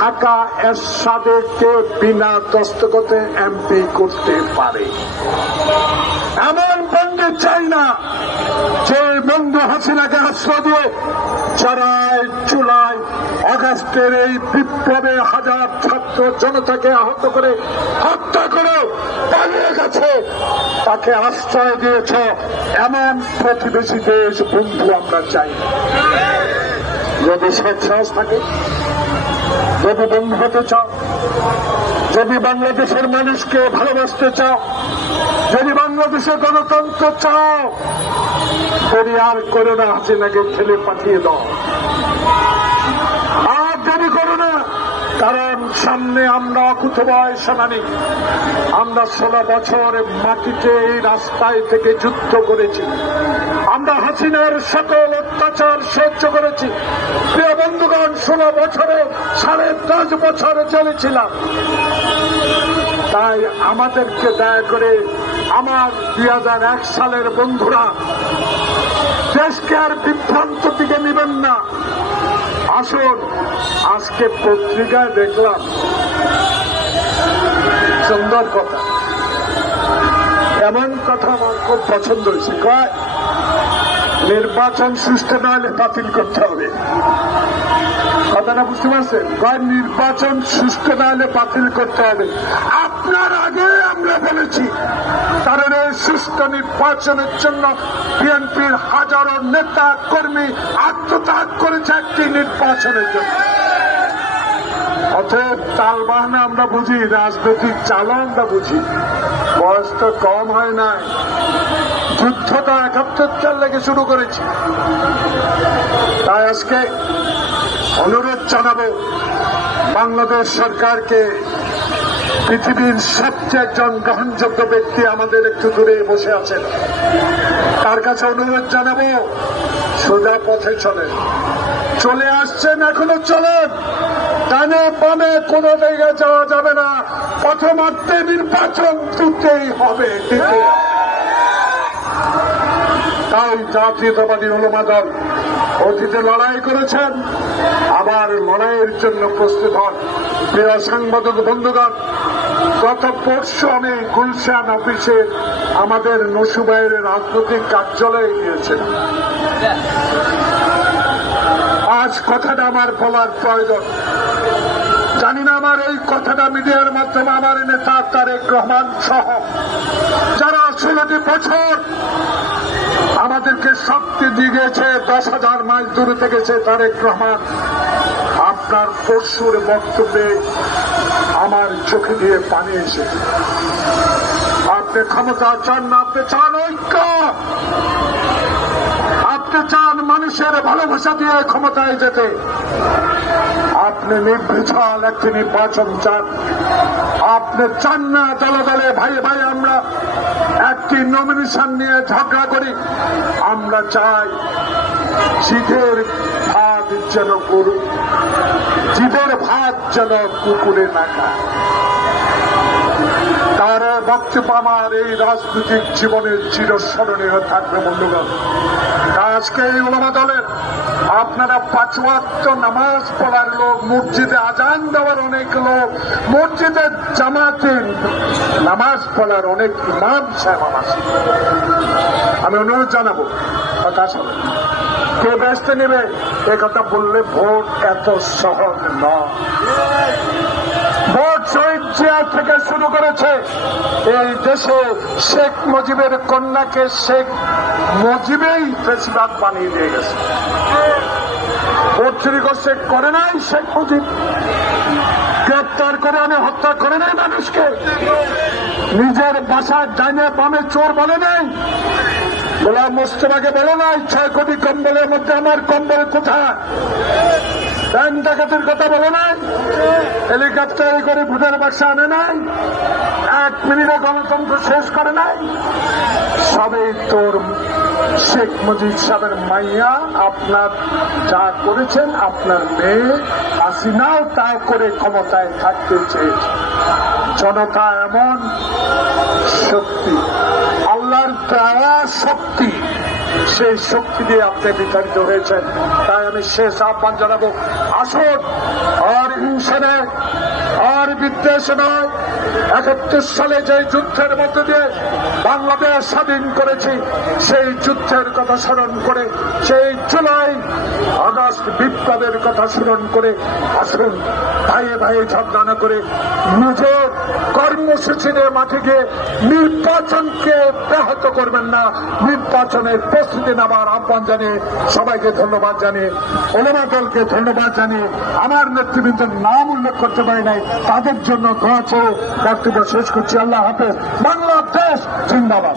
ঢাকা এরশাদকে বিনা দস্তখতে MP করতে পারে। এমন বন্ধু চাই না যে বন্ধু হাসিনাকে আশ্রয় দিয়ে চড়াই চুলাই অগাস্টের এই বিপ্লবে হাজার ছাত্র জনতাকে আহত করে হত্যা করে পালিয়ে গেছে, তাকে আশ্রয় দিয়েছ। এমন প্রতিবেশী দেশ বন্ধু আমরা চাই। যদি সৎসাহস থাকে, যদি বন্ধু হতে চাও, যদি বাংলাদেশের মানুষকে ভালোবাসতে চাও, যদি বাংলাদেশের গণতন্ত্র চাও, আর করো না হাসিনাকে ঠেলে পাঠিয়ে দাও। আর দেরি করো না, কারণ সামনে আমরা অকুতভয় সেনানী। আমরা 16 বছর মাটিতে এই রাস্তায় থেকে যুদ্ধ করেছি। আমরা হাসিনার সকল অত্যাচার সহ্য করেছি। প্রিয় বন্ধুগণ, 16 বছরে 10.5 বছর চলেছিলাম। তাই আমাদেরকে দয়া করে আমার 2001 সালের বন্ধুরা দেশকে আর বিভ্রান্ত দিকে নেবেন না। আসুন, আজকে পত্রিকায় দেখলাম সুন্দর কথা, এমন কথা আমার খুব পছন্দ হয়েছে। কয় নির্বাচন সুষ্ঠু না হলে বাতিল করতে হবে। কথাটা বুঝতে পারছেন? কয় নির্বাচন সুষ্ঠু না হলে বাতিল করতে হবে। আপনার আগে আমরা বলেছি, কারণ এই সুষ্ঠু নির্বাচনের জন্য বিএনপির হাজারো নেতা কর্মী আত্মত্যাগ করেছে একটি নির্বাচনের জন্য। অতএব তাল বাহানা আমরা বুঝি, রাজনৈতিক চালও আমরা বুঝি। বয়স তো কম হয় নাই, যুদ্ধটা 71 সাল থেকে শুরু করেছি। তাই আজকে অনুরোধ জানাবো বাংলাদেশ সরকারকে, পৃথিবীর সবচেয়ে একজন গ্রহণযোগ্য ব্যক্তি আমাদের একটু দূরে বসে আছেন, তার কাছে অনুরোধ জানাবো সোজা পথে চলেন। চলে আসছেন, এখনো চলেন। ডানে বামে কোনো জায়গায় যাওয়া যাবে না। প্রথমার্ধে নির্বাচন দিতেই হবে। তাই জাতীয়তাবাদী উলামা দল অতীতে লড়াই করেছেন, আবার লড়াইয়ের জন্য প্রস্তুত হন। প্রিয় সাংবাদিক বন্ধুগণ, গত পরশু আমি গুলশান অফিসে আমাদের নসুবাইয়ের রাজনৈতিক কার্যালয়ে গিয়েছিলাম। আজ কথাটা আমার বলার প্রয়োজন। জানি না আমার এই কথাটা মিডিয়ার মাধ্যমে আমার নেতা তারেক রহমান সহ যারা 16টি বছর আমাদেরকে শক্তি দিয়ে গেছে, 10,000 মাইল দূরে থেকেছে তারেক রহমান, আপনার পরশুর বক্তব্যে আমার চোখে দিয়ে পানি এসে। আপনি ক্ষমতা চান না, আপনি চান ঐক্য, আপনি চান মানুষের ভালোবাসা দিয়ে ক্ষমতায় যেতে। আপনি নির্বিচার একটি নির্বাচন চান। আপনি চান না দলে দলে ভাই ভাই আমরা একটি নমিনেশন নিয়ে ঝগড়া করি। আমরা চাই জিদের ভাত যেন গরু, জিদের ভাত যেন কুকুরে না খায়। তার বক্তব্য আমার এই রাজনৈতিক জীবনের চিরস্মরণীয় থাকবে। বন্ধুগণ, আজকে এই উলামা দলের আপনারা 5 ওয়াক্ত নামাজ পড়ার লোক, মসজিদে আজান দেওয়ার অনেক লোক, মসজিদে জামাতে নামাজ পড়ার অনেক ইমাম সাহেব আছে। আমি অনুরোধ জানাবো, কথা শোনো, কে ব্যস্ত নেবে এ কথা বললে ভোট এত সহজ নয়। ভোট শহীদ জিয়া থেকে শুরু করেছে এই দেশে শেখ মুজিবের কন্যাকে শেখ মুজিবেই প্রেসিডেন্ট বানিয়ে দিয়ে গেছে। ভোট চুরি করছে, করে নাই শেখ মুজিব। গ্রেপ্তার করে আমি হত্যা করে নাই মানুষকে। নিজের বাসায় ডাইনে বামে চোর বলে নাই। গোলাম মোস্তফাকে বলে নাই 6 কোটি কম্বলের মধ্যে আমার কম্বল কোথায়। ব্যাংক ডাকাতির কথা বলে নাই। হেলিকপ্টারে করে ভোটের বাক্সা আনে নাই। 1 মিনিটে গণতন্ত্র শেষ করে নাই। সবই তোর শেখ মুজিব সাহেবের মাইয়া। আপনার যা করেছেন, আপনার মেয়ে হাসিনাও তা করে ক্ষমতায় থাকতে চেয়েছে। জনতা এমন শক্তি, আল্লাহর দেওয়া শক্তি, সেই শক্তি দিয়ে আপনি বিতাড়িত হয়েছেন। তাই আমি শেষ আহ্বান জানাবো, আসুন আর হিংসা বিদ্বেষ নয়, 71 সালে যে যুদ্ধের মধ্যে দিয়ে বাংলাদেশ স্বাধীন করেছি সেই যুদ্ধের কথা স্মরণ করে, সেই জুলাই আগস্ট বিপ্লবের কথা স্মরণ করে আসুন ভাইয়ে ভাইয়ে ঝগড়া না করে নিজের কর্মসূচি নিয়ে মাঠে গিয়ে নির্বাচনকে ব্যাহত করবেন না। নির্বাচনের প্রস্তুতি নেওয়ার আহ্বান জানিয়ে সবাইকে ধন্যবাদ জানিয়ে, ওলামা দলকে ধন্যবাদ জানিয়ে, আমার নেতৃবৃন্দের নাম উল্লেখ করতে পারি নাই তাদের জন্য দোয়া চেয়ে বক্তব্য শেষ করছি। আল্লাহ হাফেজ। বাংলাদেশ জিন্দাবাদ।